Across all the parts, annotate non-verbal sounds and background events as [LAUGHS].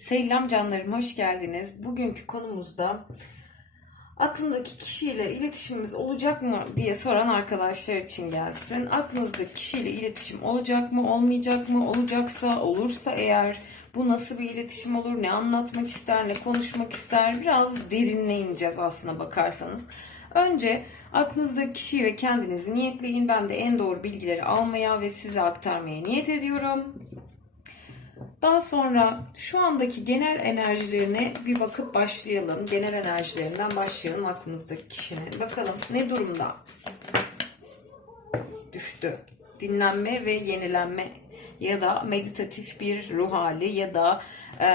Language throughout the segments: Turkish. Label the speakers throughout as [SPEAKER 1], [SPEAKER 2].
[SPEAKER 1] Selam canlarım, hoş geldiniz. Bugünkü konumuzda aklındaki kişiyle iletişimimiz olacak mı diye soran arkadaşlar için gelsin. Aklınızdaki kişiyle iletişim olacak mı, olmayacak mı? Olacaksa, olursa eğer bu nasıl bir iletişim olur? Ne anlatmak ister, ne konuşmak ister? Biraz derinine ineceğiz aslına bakarsanız. Önce aklınızdaki kişiyi ve kendinizi niyetleyin. Ben de en doğru bilgileri almaya ve size aktarmaya niyet ediyorum. Daha sonra şu andaki genel enerjilerine bir bakıp başlayalım. Genel enerjilerinden başlayalım aklınızdaki kişinin. Bakalım ne durumda? Düştü. Dinlenme ve yenilenme ya da meditatif bir ruh hali ya da e,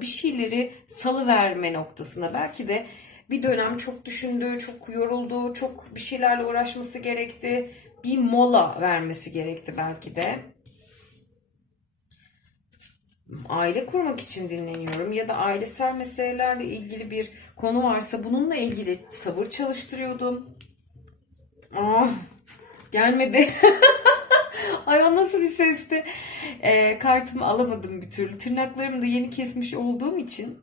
[SPEAKER 1] bir şeyleri salı verme noktasında. Belki de bir dönem çok düşündü, çok yoruldu, çok bir şeylerle uğraşması gerekti. Bir mola vermesi gerekti belki de aile kurmak için dinleniyorum ya da ailesel meselelerle ilgili bir konu varsa bununla ilgili sabır çalıştırıyordum. Ah, gelmedi. [LAUGHS] Ay o nasıl bir sesti. Ee, kartımı alamadım bir türlü. Tırnaklarımı da yeni kesmiş olduğum için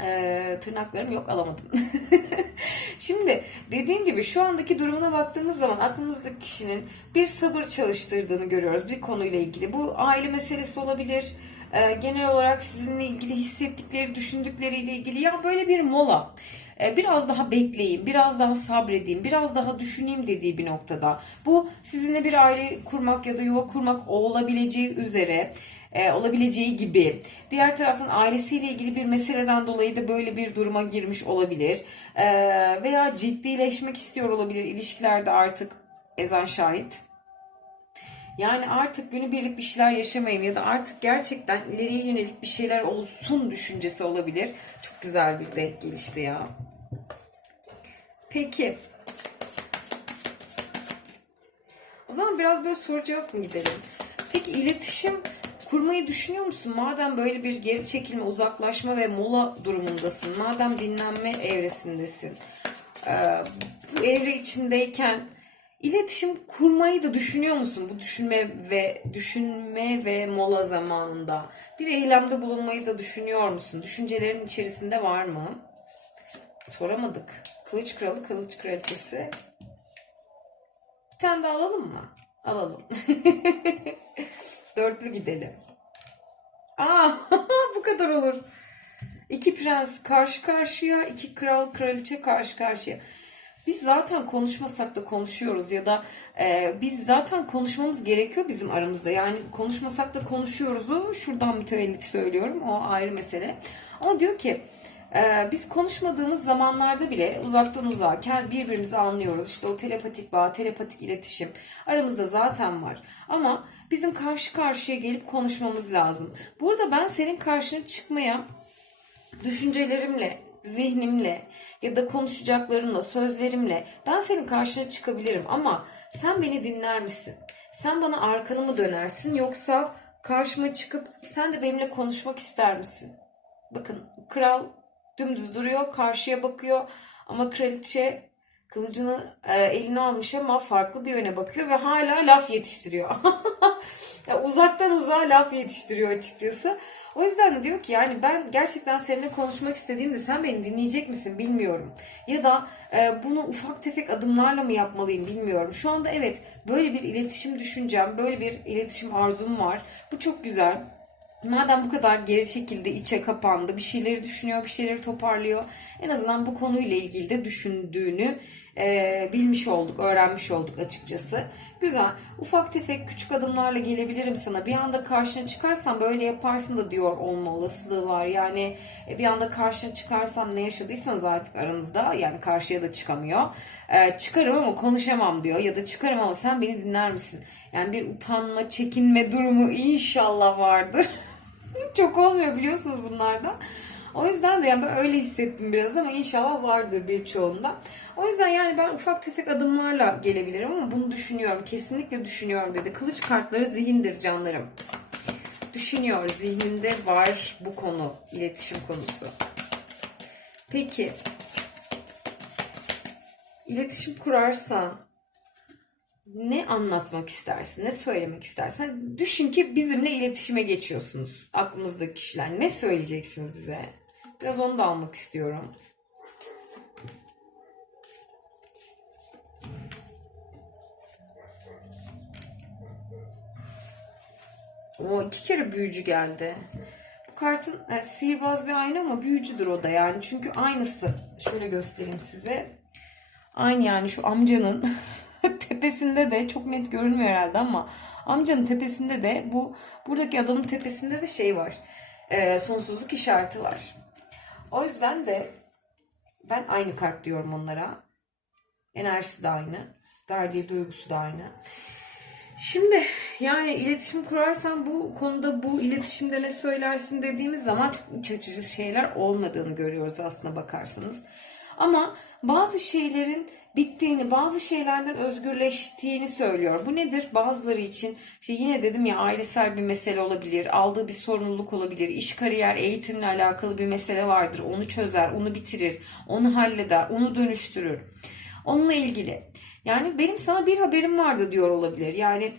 [SPEAKER 1] ee, tırnaklarım yok alamadım. [LAUGHS] Şimdi dediğim gibi şu andaki durumuna baktığımız zaman aklımızdaki kişinin bir sabır çalıştırdığını görüyoruz bir konuyla ilgili. Bu aile meselesi olabilir. Ee, genel olarak sizinle ilgili hissettikleri, düşündükleriyle ilgili ya böyle bir mola. Ee, biraz daha bekleyeyim, biraz daha sabredeyim, biraz daha düşüneyim dediği bir noktada. Bu sizinle bir aile kurmak ya da yuva kurmak olabileceği üzere e, olabileceği gibi. Diğer taraftan ailesiyle ilgili bir meseleden dolayı da böyle bir duruma girmiş olabilir. E, veya ciddileşmek istiyor olabilir ilişkilerde artık ezan şahit. Yani artık günübirlik bir şeyler yaşamayayım ya da artık gerçekten ileriye yönelik bir şeyler olsun düşüncesi olabilir. Çok güzel bir denk gelişti ya. Peki. O zaman biraz böyle soru cevap mı gidelim? Peki iletişim kurmayı düşünüyor musun? Madem böyle bir geri çekilme, uzaklaşma ve mola durumundasın. Madem dinlenme evresindesin. bu evre içindeyken İletişim kurmayı da düşünüyor musun bu düşünme ve düşünme ve mola zamanında? Bir eylemde bulunmayı da düşünüyor musun? Düşüncelerin içerisinde var mı? Soramadık. Kılıç kralı, kılıç kraliçesi. Bir tane daha alalım mı? Alalım. [LAUGHS] Dörtlü gidelim. Aa, [LAUGHS] bu kadar olur. İki prens karşı karşıya, iki kral kraliçe karşı karşıya. Biz zaten konuşmasak da konuşuyoruz ya da e, biz zaten konuşmamız gerekiyor bizim aramızda. Yani konuşmasak da konuşuyoruzu şuradan mütevellit söylüyorum. O ayrı mesele. Ama diyor ki e, biz konuşmadığımız zamanlarda bile uzaktan uzağa birbirimizi anlıyoruz. İşte o telepatik bağ, telepatik iletişim aramızda zaten var. Ama bizim karşı karşıya gelip konuşmamız lazım. Burada ben senin karşına çıkmaya düşüncelerimle, zihnimle ya da konuşacaklarımla, sözlerimle ben senin karşına çıkabilirim ama sen beni dinler misin? Sen bana arkanı mı dönersin yoksa karşıma çıkıp sen de benimle konuşmak ister misin? Bakın kral dümdüz duruyor, karşıya bakıyor ama kraliçe kılıcını e, eline almış ama farklı bir yöne bakıyor ve hala laf yetiştiriyor. [LAUGHS] ya uzaktan uzağa laf yetiştiriyor açıkçası. O yüzden de diyor ki yani ben gerçekten seninle konuşmak istediğimde sen beni dinleyecek misin bilmiyorum. Ya da e, bunu ufak tefek adımlarla mı yapmalıyım bilmiyorum. Şu anda evet böyle bir iletişim düşüncem, böyle bir iletişim arzum var. Bu çok güzel. Madem bu kadar geri çekildi, içe kapandı, bir şeyleri düşünüyor, bir şeyleri toparlıyor. En azından bu konuyla ilgili de düşündüğünü e, bilmiş olduk, öğrenmiş olduk açıkçası. Güzel. Ufak tefek küçük adımlarla gelebilirim sana. Bir anda karşına çıkarsam böyle yaparsın da diyor olma olasılığı var. Yani e, bir anda karşına çıkarsam ne yaşadıysanız artık aranızda yani karşıya da çıkamıyor. E, çıkarım ama konuşamam diyor. Ya da çıkarım ama sen beni dinler misin? Yani bir utanma, çekinme durumu inşallah vardır. [LAUGHS] Çok olmuyor biliyorsunuz bunlarda. O yüzden de yani ben öyle hissettim biraz ama inşallah vardır birçoğunda. O yüzden yani ben ufak tefek adımlarla gelebilirim ama bunu düşünüyorum. Kesinlikle düşünüyorum dedi. Kılıç kartları zihindir canlarım. Düşünüyor. Zihninde var bu konu. iletişim konusu. Peki. İletişim kurarsan ne anlatmak istersin, ne söylemek istersin? Düşün ki bizimle iletişime geçiyorsunuz. Aklımızdaki kişiler. Ne söyleyeceksiniz bize? Biraz onu da almak istiyorum. O iki kere büyücü geldi. Bu kartın e, sihirbaz bir ayna ama büyücüdür o da yani. Çünkü aynısı. Şöyle göstereyim size. Aynı yani şu amcanın [LAUGHS] tepesinde de çok net görünmüyor herhalde ama amcanın tepesinde de bu buradaki adamın tepesinde de şey var. E, sonsuzluk işareti var. O yüzden de ben aynı kart diyorum onlara. Enerjisi de aynı. Verdiği duygusu da aynı. Şimdi yani iletişim kurarsan bu konuda bu iletişimde ne söylersin dediğimiz zaman çok iç açıcı şeyler olmadığını görüyoruz aslına bakarsanız. Ama bazı şeylerin bittiğini, bazı şeylerden özgürleştiğini söylüyor. Bu nedir? Bazıları için şey yine dedim ya ailesel bir mesele olabilir, aldığı bir sorumluluk olabilir, iş kariyer, eğitimle alakalı bir mesele vardır. Onu çözer, onu bitirir, onu halleder, onu dönüştürür. Onunla ilgili. Yani benim sana bir haberim vardı diyor olabilir. Yani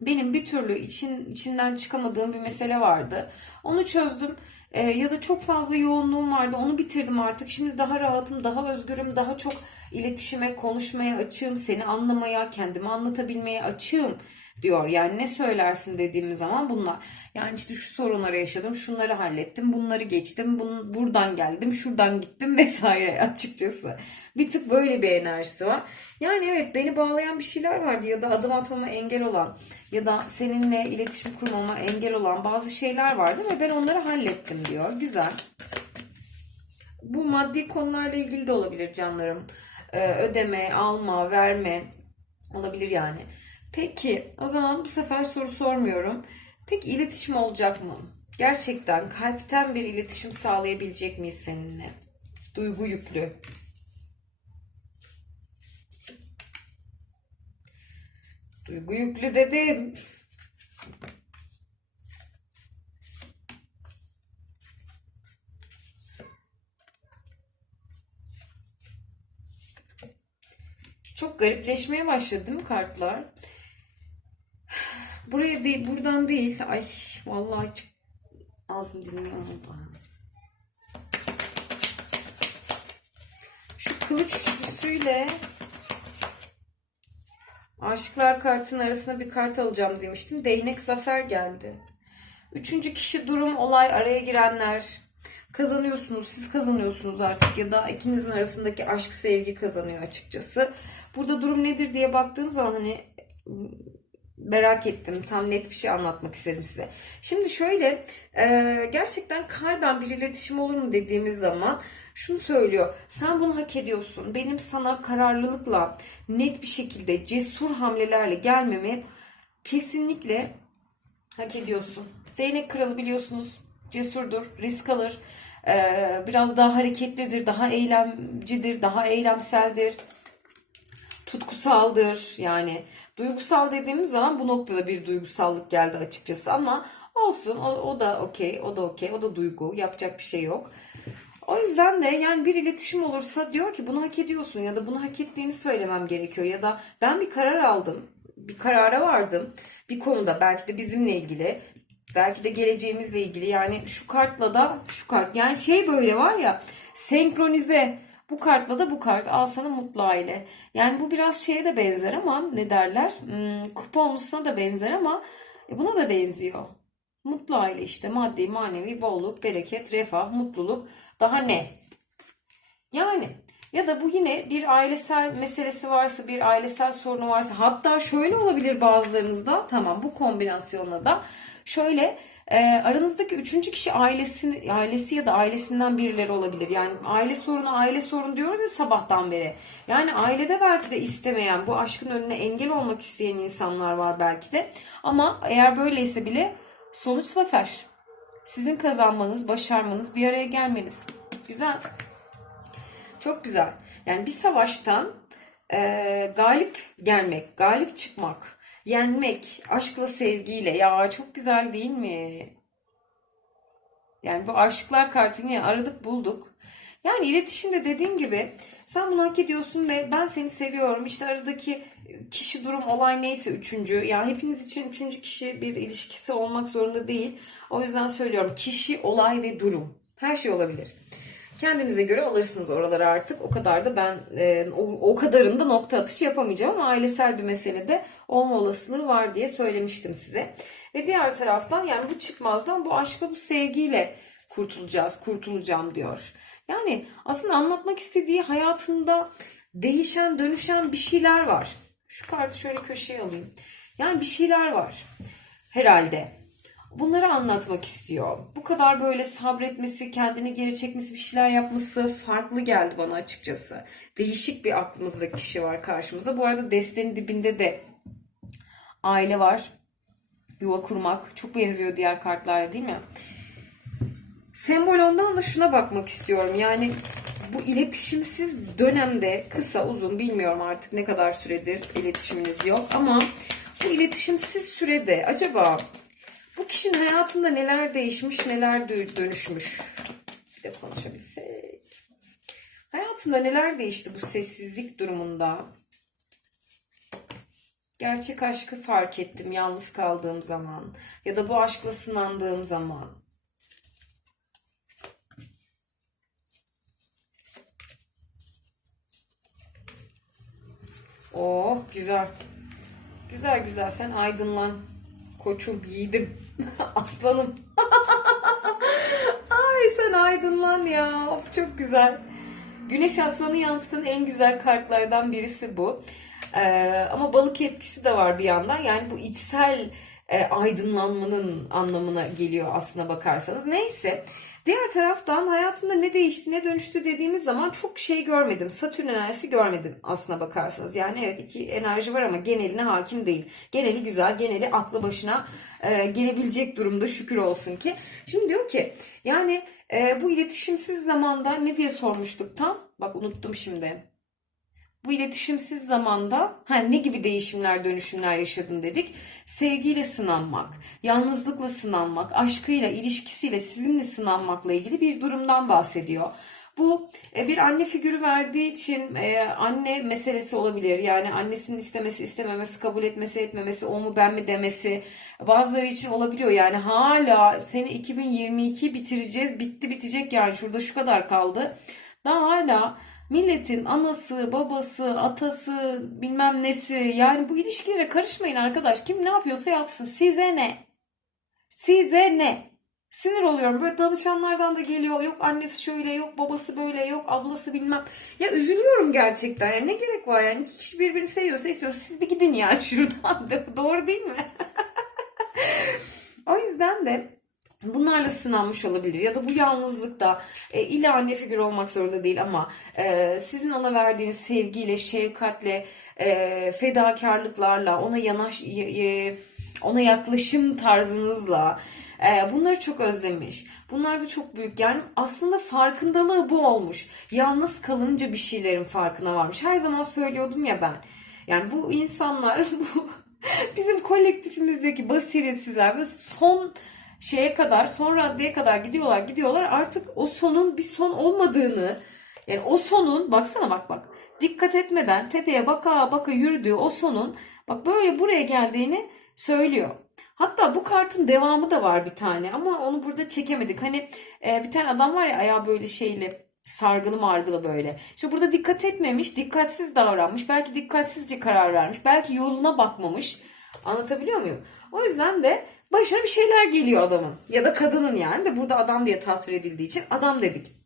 [SPEAKER 1] benim bir türlü için içinden çıkamadığım bir mesele vardı. Onu çözdüm. Ee, ya da çok fazla yoğunluğum vardı. Onu bitirdim artık. Şimdi daha rahatım, daha özgürüm, daha çok iletişime, konuşmaya açığım, seni anlamaya, kendimi anlatabilmeye açığım diyor. Yani ne söylersin dediğimiz zaman bunlar. Yani işte şu sorunları yaşadım, şunları hallettim, bunları geçtim, bun, buradan geldim, şuradan gittim [LAUGHS] vesaire açıkçası. Bir tık böyle bir enerjisi var. Yani evet beni bağlayan bir şeyler vardı ya da adım atmama engel olan ya da seninle iletişim kurmama engel olan bazı şeyler vardı ve ben onları hallettim diyor. Güzel. Bu maddi konularla ilgili de olabilir canlarım. Ee, ödeme, alma, verme olabilir yani. Peki o zaman bu sefer soru sormuyorum. Peki iletişim olacak mı? Gerçekten kalpten bir iletişim sağlayabilecek miyiz seninle? Duygu yüklü. Duygu yüklü dedim. Çok garipleşmeye başladı değil mi kartlar? Buraya değil, buradan değil. Ay vallahi hiç ağzım dinmiyor oldu. Şu kılıç üçlüsüyle Aşıklar kartının arasına bir kart alacağım demiştim. Değnek zafer geldi. Üçüncü kişi durum olay araya girenler kazanıyorsunuz. Siz kazanıyorsunuz artık ya da ikinizin arasındaki aşk sevgi kazanıyor açıkçası. Burada durum nedir diye baktığım zaman hani merak ettim. Tam net bir şey anlatmak istedim size. Şimdi şöyle e, gerçekten kalben bir iletişim olur mu dediğimiz zaman şunu söylüyor. Sen bunu hak ediyorsun. Benim sana kararlılıkla net bir şekilde cesur hamlelerle gelmemi kesinlikle hak ediyorsun. Değnek kralı biliyorsunuz. Cesurdur, risk alır. E, biraz daha hareketlidir, daha eylemcidir, daha eylemseldir tutkusaldır yani duygusal dediğimiz zaman bu noktada bir duygusallık geldi açıkçası ama olsun o, o da okey o da okey o da duygu yapacak bir şey yok. O yüzden de yani bir iletişim olursa diyor ki bunu hak ediyorsun ya da bunu hak ettiğini söylemem gerekiyor ya da ben bir karar aldım bir karara vardım bir konuda belki de bizimle ilgili belki de geleceğimizle ilgili yani şu kartla da şu kart yani şey böyle var ya senkronize bu kartla da bu kart al sana mutlu aile. Yani bu biraz şeye de benzer ama ne derler? Hmm, kuponlusuna da benzer ama e, buna da benziyor. Mutlu aile işte maddi, manevi, bolluk, bereket, refah, mutluluk. Daha ne? Yani ya da bu yine bir ailesel meselesi varsa, bir ailesel sorunu varsa hatta şöyle olabilir bazılarınızda tamam bu kombinasyonla da şöyle e, aranızdaki üçüncü kişi ailesi, ailesi ya da ailesinden birileri olabilir. Yani aile sorunu aile sorunu diyoruz ya sabahtan beri. Yani ailede belki de istemeyen bu aşkın önüne engel olmak isteyen insanlar var belki de. Ama eğer böyleyse bile sonuç zafer. Sizin kazanmanız, başarmanız, bir araya gelmeniz. Güzel. Çok güzel. Yani bir savaştan e, galip gelmek, galip çıkmak, yenmek, aşkla sevgiyle. Ya çok güzel değil mi? Yani bu aşıklar kartını aradık bulduk. Yani iletişimde dediğim gibi sen bunu hak ediyorsun ve ben seni seviyorum. İşte aradaki kişi durum olay neyse üçüncü. Yani hepiniz için üçüncü kişi bir ilişkisi olmak zorunda değil. O yüzden söylüyorum kişi, olay ve durum. Her şey olabilir. Kendinize göre alırsınız oraları artık. O kadar da ben e, o, o kadarında nokta atışı yapamayacağım ama ailesel bir meselede olma olasılığı var diye söylemiştim size. Ve diğer taraftan yani bu çıkmazdan bu aşkla bu sevgiyle kurtulacağız, kurtulacağım diyor. Yani aslında anlatmak istediği hayatında değişen, dönüşen bir şeyler var. Şu kartı şöyle köşeye alayım. Yani bir şeyler var herhalde. Bunları anlatmak istiyor. Bu kadar böyle sabretmesi, kendini geri çekmesi, bir şeyler yapması farklı geldi bana açıkçası. Değişik bir aklımızda kişi var karşımızda. Bu arada destenin dibinde de aile var. Yuva kurmak. Çok benziyor diğer kartlarla değil mi? Sembol ondan da şuna bakmak istiyorum. Yani bu iletişimsiz dönemde kısa uzun bilmiyorum artık ne kadar süredir iletişiminiz yok ama bu iletişimsiz sürede acaba bu kişinin hayatında neler değişmiş, neler dö- dönüşmüş? Bir de konuşabilsek. Hayatında neler değişti bu sessizlik durumunda? Gerçek aşkı fark ettim yalnız kaldığım zaman ya da bu aşkla sınandığım zaman. Oh güzel. Güzel güzel sen aydınlan. Koçum yiğidim. [LAUGHS] Aslanım. [LAUGHS] Ay sen aydınlan ya. Of çok güzel. Güneş aslanı yansıtan en güzel kartlardan birisi bu. Ee, ama balık etkisi de var bir yandan. Yani bu içsel e, aydınlanmanın anlamına geliyor aslına bakarsanız. Neyse. Diğer taraftan hayatında ne değişti ne dönüştü dediğimiz zaman çok şey görmedim. Satürn enerjisi görmedim aslına bakarsanız. Yani evet iki enerji var ama geneline hakim değil. Geneli güzel, geneli aklı başına e, gelebilecek durumda şükür olsun ki. Şimdi diyor ki yani e, bu iletişimsiz zamanda ne diye sormuştuk tam? Bak unuttum şimdi. Bu iletişimsiz zamanda ha, ne gibi değişimler, dönüşümler yaşadın dedik. Sevgiyle sınanmak, yalnızlıkla sınanmak, aşkıyla, ilişkisiyle, sizinle sınanmakla ilgili bir durumdan bahsediyor. Bu e, bir anne figürü verdiği için e, anne meselesi olabilir. Yani annesinin istemesi, istememesi, kabul etmesi, etmemesi, o mu ben mi demesi bazıları için olabiliyor. Yani hala seni 2022 bitireceğiz, bitti bitecek yani şurada şu kadar kaldı. Daha hala milletin anası, babası, atası, bilmem nesi yani bu ilişkilere karışmayın arkadaş. Kim ne yapıyorsa yapsın. Size ne? Size ne? Sinir oluyorum. Böyle danışanlardan da geliyor. Yok annesi şöyle, yok babası böyle, yok ablası bilmem. Ya üzülüyorum gerçekten. Yani ne gerek var yani? İki kişi birbirini seviyorsa istiyorsa siz bir gidin yani [LAUGHS] şuradan. Doğru değil mi? [LAUGHS] o yüzden de bunlarla sınanmış olabilir ya da bu yalnızlıkta e, illa anne figür olmak zorunda değil ama e, sizin ona verdiğiniz sevgiyle, şefkatle, e, fedakarlıklarla, ona yanaş, e, ona yaklaşım tarzınızla e, bunları çok özlemiş. Bunlar da çok büyük. Yani aslında farkındalığı bu olmuş. Yalnız kalınca bir şeylerin farkına varmış. Her zaman söylüyordum ya ben. Yani bu insanlar [LAUGHS] bu bizim kolektifimizdeki basiretsizler ve son şeye kadar, son raddeye kadar gidiyorlar, gidiyorlar. Artık o sonun bir son olmadığını, yani o sonun, baksana bak bak, dikkat etmeden tepeye baka baka yürüdüğü o sonun, bak böyle buraya geldiğini söylüyor. Hatta bu kartın devamı da var bir tane ama onu burada çekemedik. Hani e, bir tane adam var ya ayağı böyle şeyle sargılı margılı böyle. İşte burada dikkat etmemiş, dikkatsiz davranmış, belki dikkatsizce karar vermiş, belki yoluna bakmamış. Anlatabiliyor muyum? O yüzden de başına bir şeyler geliyor adamın ya da kadının yani de burada adam diye tasvir edildiği için adam dedik.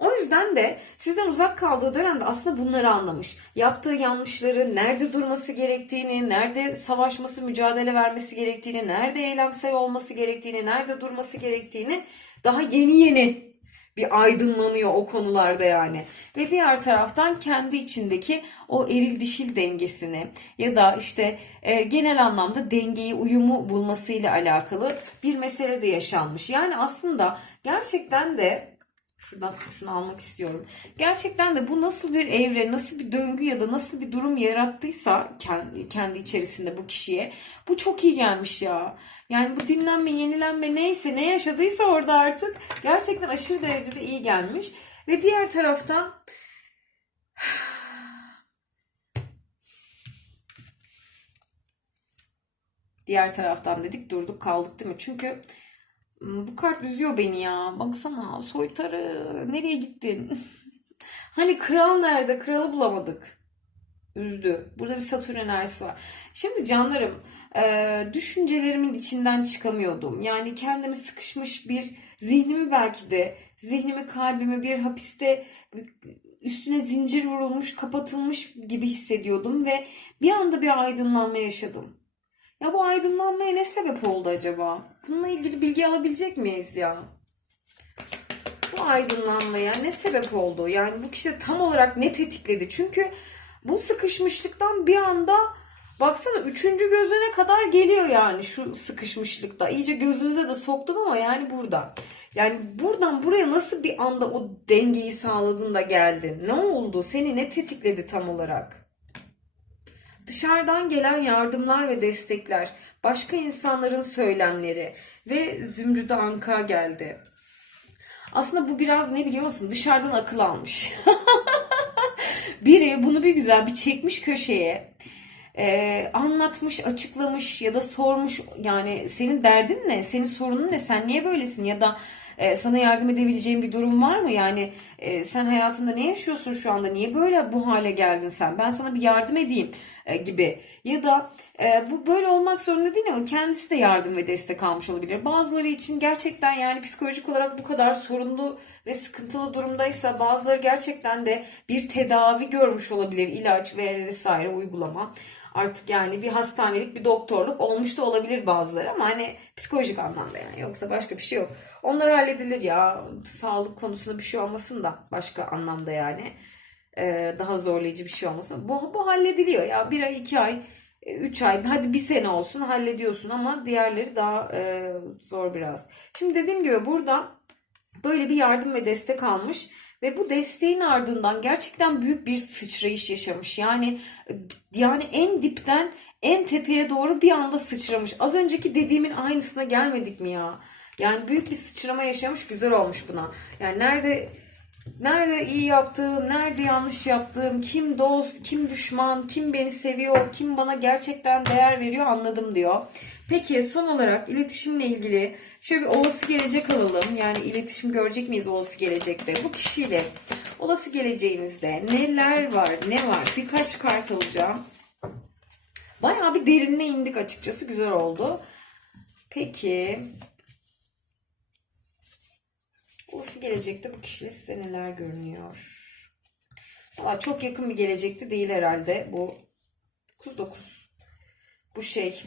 [SPEAKER 1] O yüzden de sizden uzak kaldığı dönemde aslında bunları anlamış. Yaptığı yanlışları, nerede durması gerektiğini, nerede savaşması, mücadele vermesi gerektiğini, nerede eylemsel olması gerektiğini, nerede durması gerektiğini daha yeni yeni bir aydınlanıyor o konularda yani. Ve diğer taraftan kendi içindeki o eril dişil dengesini ya da işte e, genel anlamda dengeyi, uyumu bulmasıyla alakalı bir mesele de yaşanmış. Yani aslında gerçekten de Şuradan şunu almak istiyorum. Gerçekten de bu nasıl bir evre, nasıl bir döngü ya da nasıl bir durum yarattıysa kendi, kendi içerisinde bu kişiye bu çok iyi gelmiş ya. Yani bu dinlenme, yenilenme neyse ne yaşadıysa orada artık gerçekten aşırı derecede iyi gelmiş. Ve diğer taraftan [SIGHS] diğer taraftan dedik durduk kaldık değil mi? Çünkü bu kart üzüyor beni ya. Baksana soytarı nereye gittin? [LAUGHS] Hani kral nerede? Kralı bulamadık. Üzdü. Burada bir Satürn enerjisi var. Şimdi canlarım, e, düşüncelerimin içinden çıkamıyordum. Yani kendimi sıkışmış bir zihnimi belki de, zihnimi kalbimi bir hapiste üstüne zincir vurulmuş, kapatılmış gibi hissediyordum ve bir anda bir aydınlanma yaşadım. Ya bu aydınlanmaya ne sebep oldu acaba? Bununla ilgili bilgi alabilecek miyiz ya? Bu aydınlanmaya ne sebep oldu? Yani bu kişi tam olarak ne tetikledi? Çünkü bu sıkışmışlıktan bir anda baksana üçüncü gözüne kadar geliyor yani şu sıkışmışlıkta. İyice gözünüze de soktum ama yani burada. Yani buradan buraya nasıl bir anda o dengeyi sağladın da geldin? Ne oldu? Seni ne tetikledi tam olarak? Dışarıdan gelen yardımlar ve destekler, başka insanların söylemleri ve Zümrüt'e Anka geldi. Aslında bu biraz ne biliyorsun? Dışarıdan akıl almış. [LAUGHS] Biri bunu bir güzel bir çekmiş köşeye. Ee, anlatmış, açıklamış ya da sormuş yani senin derdin ne? Senin sorunun ne? Sen niye böylesin? Ya da e, sana yardım edebileceğim bir durum var mı? Yani e, sen hayatında ne yaşıyorsun şu anda? Niye böyle bu hale geldin sen? Ben sana bir yardım edeyim e, gibi. Ya da e, bu böyle olmak zorunda değil ama kendisi de yardım ve destek almış olabilir. Bazıları için gerçekten yani psikolojik olarak bu kadar sorunlu ve sıkıntılı durumdaysa bazıları gerçekten de bir tedavi görmüş olabilir. ilaç ve vesaire uygulama. Artık yani bir hastanelik bir doktorluk olmuş da olabilir bazıları ama hani psikolojik anlamda yani yoksa başka bir şey yok. Onlar halledilir ya sağlık konusunda bir şey olmasın da başka anlamda yani Ee, daha zorlayıcı bir şey olmasın. Bu, bu hallediliyor ya bir ay iki ay e, üç ay hadi bir sene olsun hallediyorsun ama diğerleri daha e, zor biraz. Şimdi dediğim gibi burada böyle bir yardım ve destek almış ve bu desteğin ardından gerçekten büyük bir sıçrayış yaşamış. Yani yani en dipten en tepeye doğru bir anda sıçramış. Az önceki dediğimin aynısına gelmedik mi ya? Yani büyük bir sıçrama yaşamış, güzel olmuş buna. Yani nerede nerede iyi yaptığım, nerede yanlış yaptığım, kim dost, kim düşman, kim beni seviyor, kim bana gerçekten değer veriyor anladım diyor. Peki son olarak iletişimle ilgili şöyle bir olası gelecek alalım. Yani iletişim görecek miyiz olası gelecekte? Bu kişiyle olası geleceğinizde neler var, ne var? Birkaç kart alacağım. Bayağı bir derinine indik açıkçası. Güzel oldu. Peki. Olası gelecekte bu kişiyle size neler görünüyor? Valla çok yakın bir gelecekte değil herhalde. Bu 9 Bu şey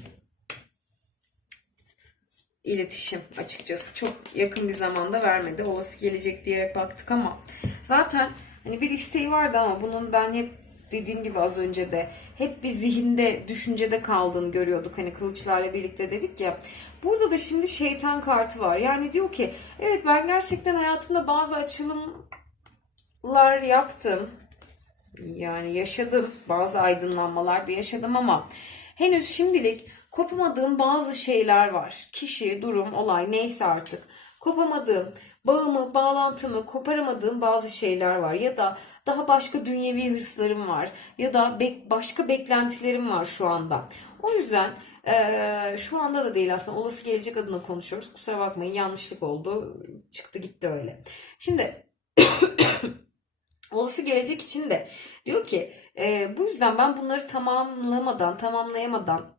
[SPEAKER 1] iletişim açıkçası çok yakın bir zamanda vermedi. Olası gelecek diyerek baktık ama zaten hani bir isteği vardı ama bunun ben hep dediğim gibi az önce de hep bir zihinde, düşüncede kaldığını görüyorduk. Hani kılıçlarla birlikte dedik ya. Burada da şimdi şeytan kartı var. Yani diyor ki evet ben gerçekten hayatımda bazı açılımlar yaptım. Yani yaşadım. Bazı aydınlanmalar da yaşadım ama henüz şimdilik kopamadığım bazı şeyler var. Kişi, durum, olay neyse artık. Kopamadığım, bağımı, bağlantımı koparamadığım bazı şeyler var. Ya da daha başka dünyevi hırslarım var. Ya da bek başka beklentilerim var şu anda. O yüzden ee, şu anda da değil aslında olası gelecek adına konuşuyoruz. Kusura bakmayın yanlışlık oldu. Çıktı gitti öyle. Şimdi [COUGHS] olası gelecek için de diyor ki e, bu yüzden ben bunları tamamlamadan, tamamlayamadan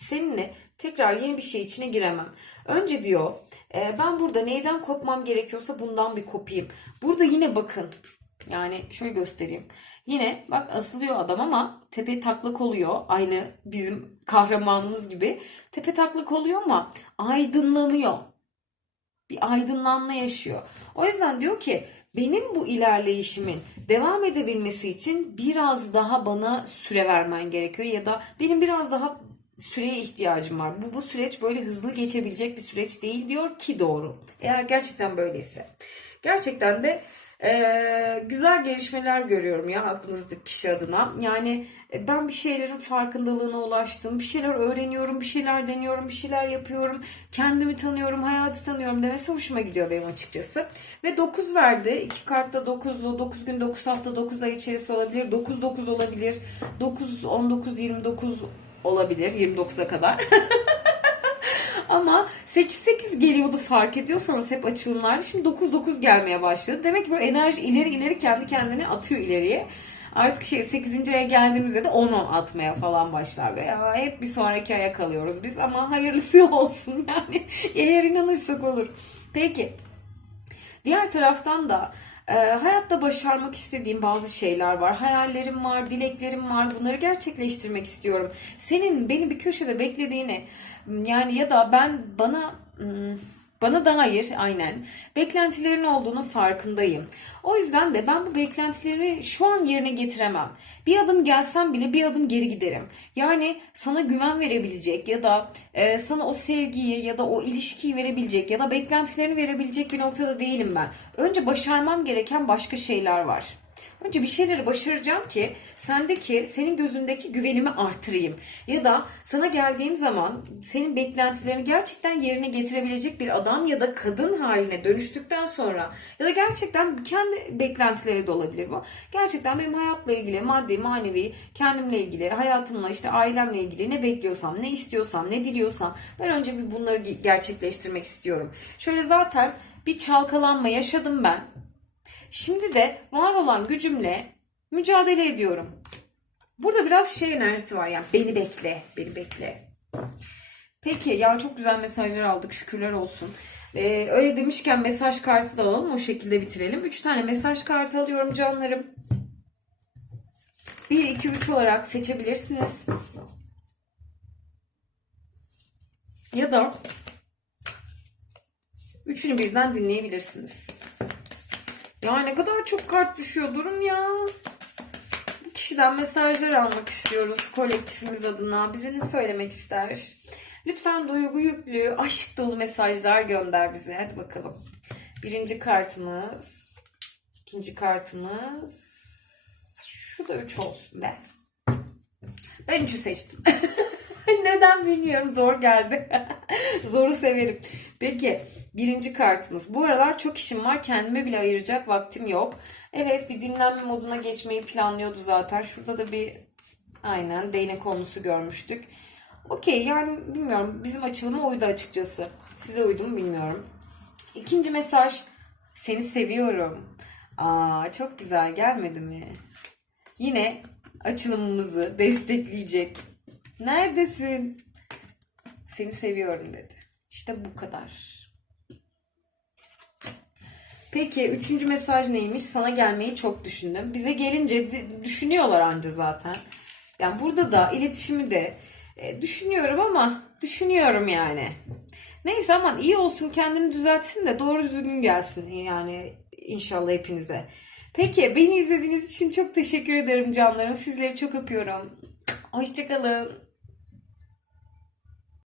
[SPEAKER 1] seninle tekrar yeni bir şey içine giremem. Önce diyor e, ben burada neyden kopmam gerekiyorsa bundan bir kopayım. Burada yine bakın yani şöyle göstereyim. Yine bak asılıyor adam ama tepe taklak oluyor. Aynı bizim kahramanımız gibi. Tepe taklak oluyor ama aydınlanıyor. Bir aydınlanma yaşıyor. O yüzden diyor ki benim bu ilerleyişimin devam edebilmesi için biraz daha bana süre vermen gerekiyor ya da benim biraz daha süreye ihtiyacım var. Bu bu süreç böyle hızlı geçebilecek bir süreç değil diyor ki doğru. Eğer gerçekten böyleyse. Gerçekten de ee, güzel gelişmeler görüyorum ya aklınızdaki kişi adına. Yani e, ben bir şeylerin farkındalığına ulaştım. Bir şeyler öğreniyorum, bir şeyler deniyorum, bir şeyler yapıyorum. Kendimi tanıyorum, hayatı tanıyorum demesi hoşuma gidiyor benim açıkçası. Ve 9 verdi. İki kartta 9'lu, 9 gün, 9 hafta, 9 ay içerisi olabilir. 9 9 olabilir. 9 19 29 olabilir 29'a kadar. [LAUGHS] Ama 8-8 geliyordu fark ediyorsanız hep açılımlarda. Şimdi 9-9 gelmeye başladı. Demek ki böyle enerji ileri ileri kendi kendine atıyor ileriye. Artık şey 8. aya geldiğimizde de 10-10 atmaya falan başlar. Veya hep bir sonraki aya kalıyoruz biz ama hayırlısı [LAUGHS] olsun yani. Eğer inanırsak olur. Peki. Diğer taraftan da e, hayatta başarmak istediğim bazı şeyler var. Hayallerim var, dileklerim var. Bunları gerçekleştirmek istiyorum. Senin beni bir köşede beklediğini yani ya da ben bana hmm, bana dair aynen beklentilerin olduğunu farkındayım. O yüzden de ben bu beklentileri şu an yerine getiremem. Bir adım gelsem bile bir adım geri giderim. Yani sana güven verebilecek ya da e, sana o sevgiyi ya da o ilişkiyi verebilecek ya da beklentilerini verebilecek bir noktada değilim ben. Önce başarmam gereken başka şeyler var. Önce bir şeyleri başaracağım ki sendeki, senin gözündeki güvenimi artırayım. Ya da sana geldiğim zaman senin beklentilerini gerçekten yerine getirebilecek bir adam ya da kadın haline dönüştükten sonra ya da gerçekten kendi beklentileri de olabilir bu. Gerçekten benim hayatla ilgili, maddi, manevi, kendimle ilgili, hayatımla, işte ailemle ilgili ne bekliyorsam, ne istiyorsam, ne diliyorsam ben önce bir bunları gerçekleştirmek istiyorum. Şöyle zaten bir çalkalanma yaşadım ben. Şimdi de var olan gücümle mücadele ediyorum. Burada biraz şey enerjisi var yani beni bekle, beni bekle. Peki ya çok güzel mesajlar aldık şükürler olsun. Ee, öyle demişken mesaj kartı da alalım o şekilde bitirelim. 3 tane mesaj kartı alıyorum canlarım. 1, 2, 3 olarak seçebilirsiniz. Ya da üçünü birden dinleyebilirsiniz. Ya ne kadar çok kart düşüyor durun ya. Bu kişiden mesajlar almak istiyoruz kolektifimiz adına. Bize ne söylemek ister? Lütfen duygu yüklü, aşk dolu mesajlar gönder bize. Hadi bakalım. Birinci kartımız. ikinci kartımız. Şu da üç olsun be. Ben üçü seçtim. [LAUGHS] Neden bilmiyorum. Zor geldi. [LAUGHS] Zoru severim. Peki. Birinci kartımız. Bu aralar çok işim var. Kendime bile ayıracak vaktim yok. Evet bir dinlenme moduna geçmeyi planlıyordu zaten. Şurada da bir aynen değnek konusu görmüştük. Okey yani bilmiyorum. Bizim açılıma uydu açıkçası. Size uydu mu bilmiyorum. İkinci mesaj. Seni seviyorum. Aa çok güzel gelmedi mi? Yine açılımımızı destekleyecek. Neredesin? Seni seviyorum dedi. İşte bu kadar. Peki üçüncü mesaj neymiş? Sana gelmeyi çok düşündüm. Bize gelince düşünüyorlar anca zaten. Yani burada da iletişimi de e, düşünüyorum ama düşünüyorum yani. Neyse aman iyi olsun kendini düzeltsin de doğru düzgün gelsin yani inşallah hepinize. Peki beni izlediğiniz için çok teşekkür ederim canlarım. Sizleri çok öpüyorum. Hoşçakalın.